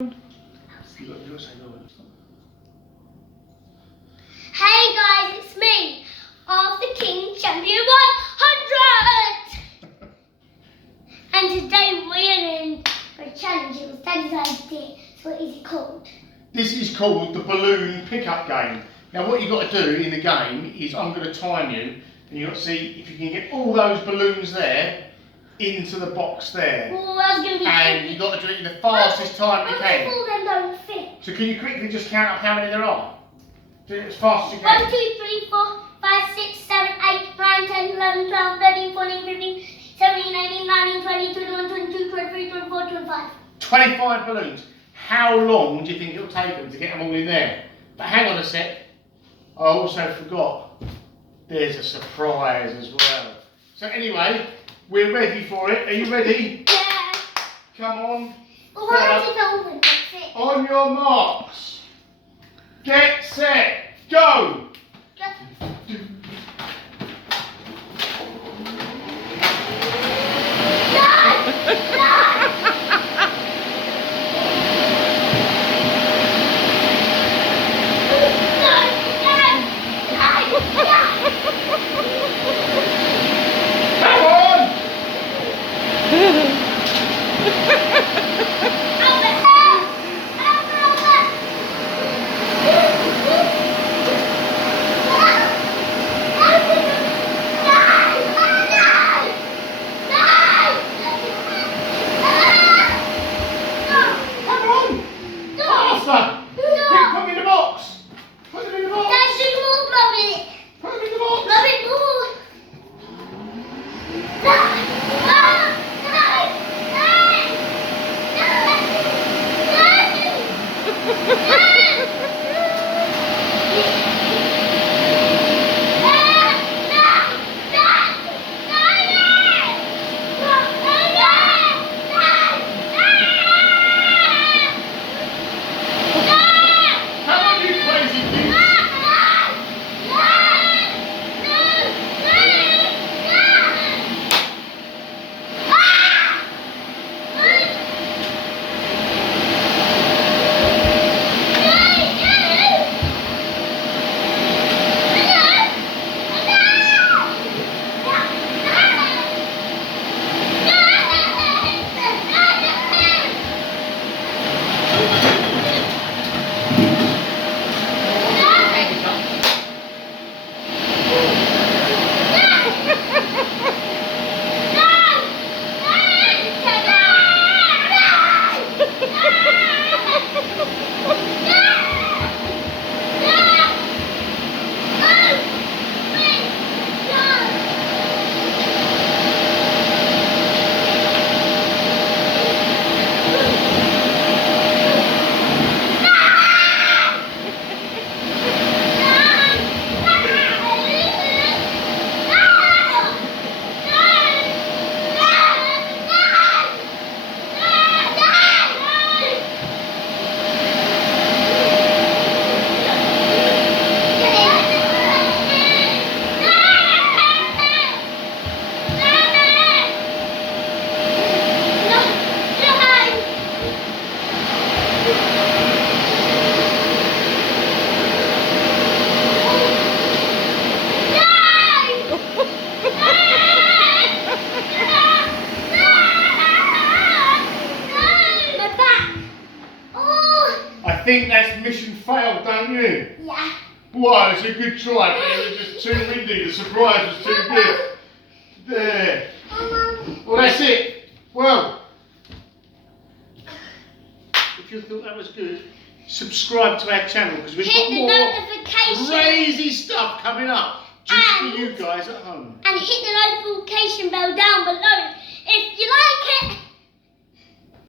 Hey guys, it's me, of the King Champion 100! And today we're in a challenge. It was Daddy's idea. So what is it called? This is called the balloon pickup game. Now what you've got to do in the game is I'm going to time you, and you've got to see if you can get all those balloons there into the box there. Well, that's going to be and you've got to do it in the fastest time you can. All them don't fit. So can you quickly just count up how many there are? Do it as fast as you can. 1, 2, 3, 4, 5, 6, 7, 8, 9, 10, 11, 12, 13, 14, 15, 17, 18, 19, 20, 21, 22, 23, 24, 25. 25 balloons. How long do you think it'll take them to get them all in there? But hang on a sec. I also forgot. There's a surprise as well. So anyway, we're ready for it. Are you ready? Yeah. Come on. Well, why is it open? That's it. On your marks. Get set. Go. Come on. Faster. Quick, put them in the box. Put them in the box. Put them in the box. I think that's mission failed, don't you? Yeah. Wow, it's a good try, but it was just too windy. The surprise was too good. There. Well, that's it. Well, if you thought that was good, subscribe to our channel because we've got more crazy stuff coming up just for you guys at home. And hit the notification bell down below if you like it.